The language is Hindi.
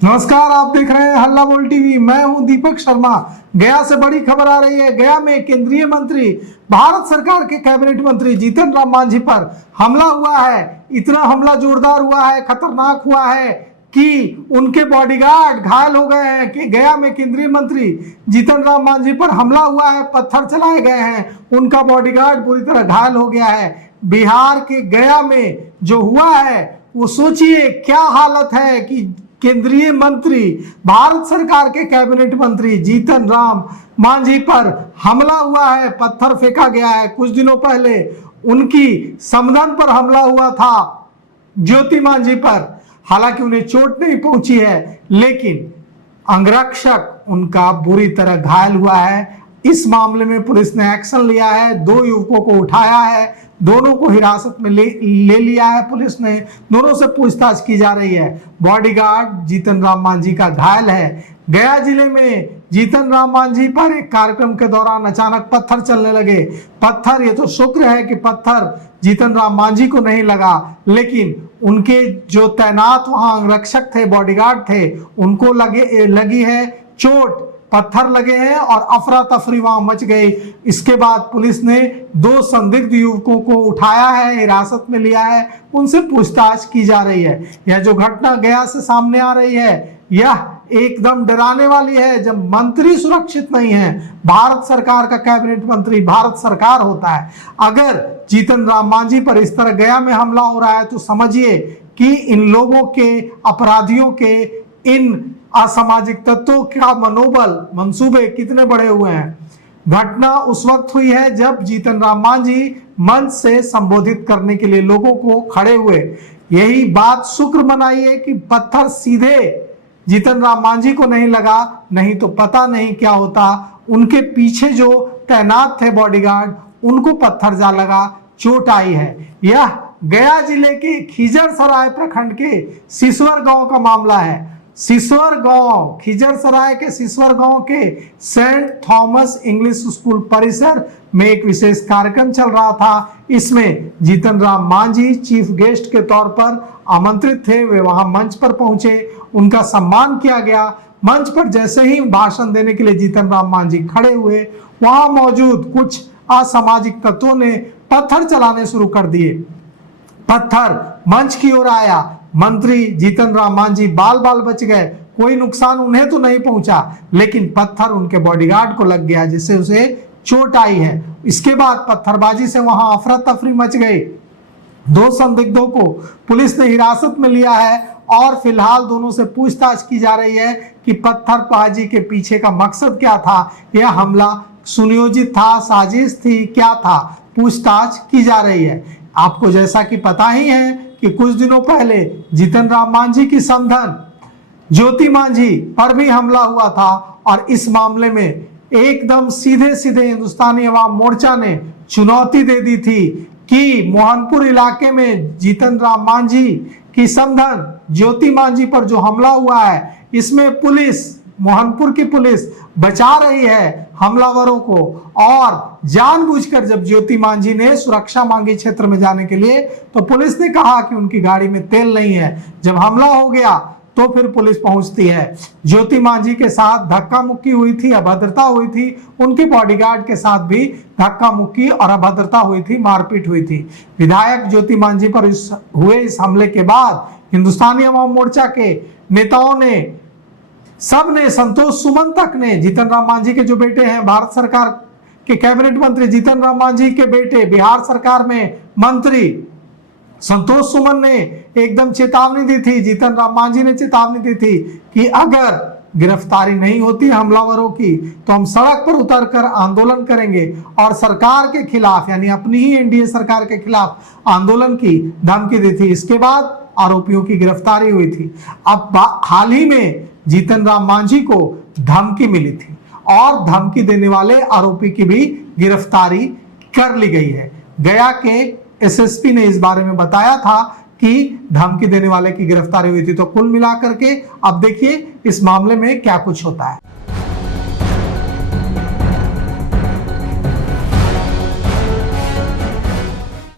नमस्कार, आप देख रहे हैं हल्ला बोल टीवी। मैं हूं दीपक शर्मा। गया से बड़ी खबर आ रही है। गया में केंद्रीय मंत्री, भारत सरकार के कैबिनेट मंत्री जीतन राम मांझी पर हमला हुआ है। इतना हमला जोरदार हुआ है, खतरनाक हुआ है कि उनके बॉडीगार्ड घायल हो गए हैं। कि गया में केंद्रीय मंत्री जीतन राम मांझी पर हमला हुआ है, पत्थर चलाए गए हैं, उनका बॉडीगार्ड बुरी तरह घायल हो गया है। बिहार के गया में जो हुआ है वो सोचिए क्या हालत है कि केंद्रीय मंत्री, भारत सरकार के कैबिनेट मंत्री जीतन राम मांझी पर हमला हुआ है, पत्थर फेंका गया है। कुछ दिनों पहले उनकी समधन पर हमला हुआ था, ज्योति मांझी पर। हालांकि उन्हें चोट नहीं पहुंची है, लेकिन अंगरक्षक उनका बुरी तरह घायल हुआ है। इस मामले में पुलिस ने एक्शन लिया है, 2 युवकों को उठाया है, दोनों को हिरासत में ले लिया है पुलिस ने। दोनों से पूछताछ की जा रही है। बॉडीगार्ड जीतन राम मांझी का घायल है। गया जिले में जीतन राम मांझी पर एक कार्यक्रम के दौरान अचानक पत्थर चलने लगे। पत्थर, ये तो शुक्र है कि पत्थर जीतन राम मांझी को नहीं लगा, लेकिन उनके जो तैनात वहां अंगरक्षक थे, बॉडीगार्ड थे, उनको लगी है चोट, पत्थर लगे हैं और अफरा तफरी वहां मच गई। इसके बाद पुलिस ने 2 संदिग्ध युवकों को उठाया है, हिरासत में लिया है, उनसे पूछताछ की जा रही है। यह जो घटना गया से सामने आ रही है, यह एकदम डराने वाली है। जब मंत्री सुरक्षित नहीं है, भारत सरकार का कैबिनेट मंत्री भारत सरकार होता है, अगर जीतन राम मांझी पर इस तरह गया में हमला हो रहा है तो समझिए कि इन लोगों के, अपराधियों के, इन असामाजिक तत्वों का मनोबल, मंसूबे कितने बड़े हुए हैं। घटना उस वक्त हुई है जब जीतन राम मांझी मंच से संबोधित करने के लिए लोगों को खड़े हुए। यही बात शुक्र मनाइए कि पत्थर सीधे जीतन राम मांझी को नहीं लगा, नहीं तो पता नहीं क्या होता। उनके पीछे जो तैनात थे बॉडीगार्ड, उनको पत्थर जा लगा, चोट आई है। यह गया जिले के खिजरसराय प्रखंड के सिसवर गांव का मामला है। सिसवर गांव, खिजरसराय के सिसवर गांव के सेंट थॉमस इंग्लिश स्कूल परिसर में एक विशेष कार्यक्रम चल रहा था। इसमें जीतन राम मांझी चीफ गेस्ट के तौर पर आमंत्रित थे। वे वहां मंच पर पहुंचे, उनका सम्मान किया गया। मंच पर जैसे ही भाषण देने के लिए जीतन राम मांझी खड़े हुए, वहां मौजूद कुछ असामाजिक तत्वों ने पत्थर चलाने शुरू कर दिए। पत्थर मंच की ओर आया। मंत्री जीतन राम मांझी बाल बाल बच गए, कोई नुकसान उन्हें तो नहीं पहुंचा, लेकिन पत्थर उनके बॉडीगार्ड को लग गया, जिससे उसे चोट आई है। इसके बाद पत्थरबाजी से वहां अफरा तफरी मच गई। 2 संदिग्धों को पुलिस ने हिरासत में लिया है और फिलहाल दोनों से पूछताछ की जा रही है कि पत्थरबाजी के पीछे का मकसद क्या था। यह हमला सुनियोजित था, साजिश थी, क्या था, पूछताछ की जा रही है। आपको जैसा कि पता ही है कि कुछ दिनों पहले जीतन राम मांझी की समधन ज्योति मांझी पर भी हमला हुआ था और इस मामले में एकदम सीधे सीधे हिंदुस्तानी अवाम मोर्चा ने चुनौती दे दी थी कि मोहनपुर इलाके में जीतन राम मांझी की समधन ज्योति मांझी पर जो हमला हुआ है, इसमें पुलिस, मोहनपुर की पुलिस बचा रही है हमलावरों को। और जानबूझकर जब ज्योति मांझी ने सुरक्षा मांगी क्षेत्र में जाने के लिए, तो पुलिस ने कहा कि उनकी गाड़ी में तेल नहीं है। जब हमला हो गया तो फिर पुलिस पहुंचती है। ज्योति मांझी के साथ धक्का मुक्की हुई थी, अभद्रता हुई थी। उनके बॉडीगार्ड के साथ भी धक्का मुक्की और अभद्रता हुई थी, मारपीट हुई थी। विधायक ज्योति मांझी पर इस हमले के बाद हिंदुस्तानी अवाम मोर्चा के नेताओं ने, सबने, संतोष सुमन तक ने, जीतन राम मांझी के जो बेटे हैं, भारत सरकार के कैबिनेट मंत्री जीतन राम मांझी के बेटे, बिहार सरकार में मंत्री संतोष सुमन ने एकदम चेतावनी दी थी, जीतन राम मांझी ने चेतावनी दी थी कि अगर गिरफ्तारी नहीं होती हमलावरों की तो हम सड़क पर उतरकर आंदोलन करेंगे और सरकार के खिलाफ, यानी अपनी ही एनडीए सरकार के खिलाफ आंदोलन की धमकी दी थी। इसके बाद आरोपियों की गिरफ्तारी हुई थी। अब हाल ही में जीतन राम मांझी को धमकी मिली थी और धमकी देने वाले आरोपी की भी गिरफ्तारी कर ली गई है। गया के एसएसपी ने इस बारे में बताया था कि धमकी देने वाले की गिरफ्तारी हुई थी। तो कुल मिलाकर के अब देखिए इस मामले में क्या कुछ होता है।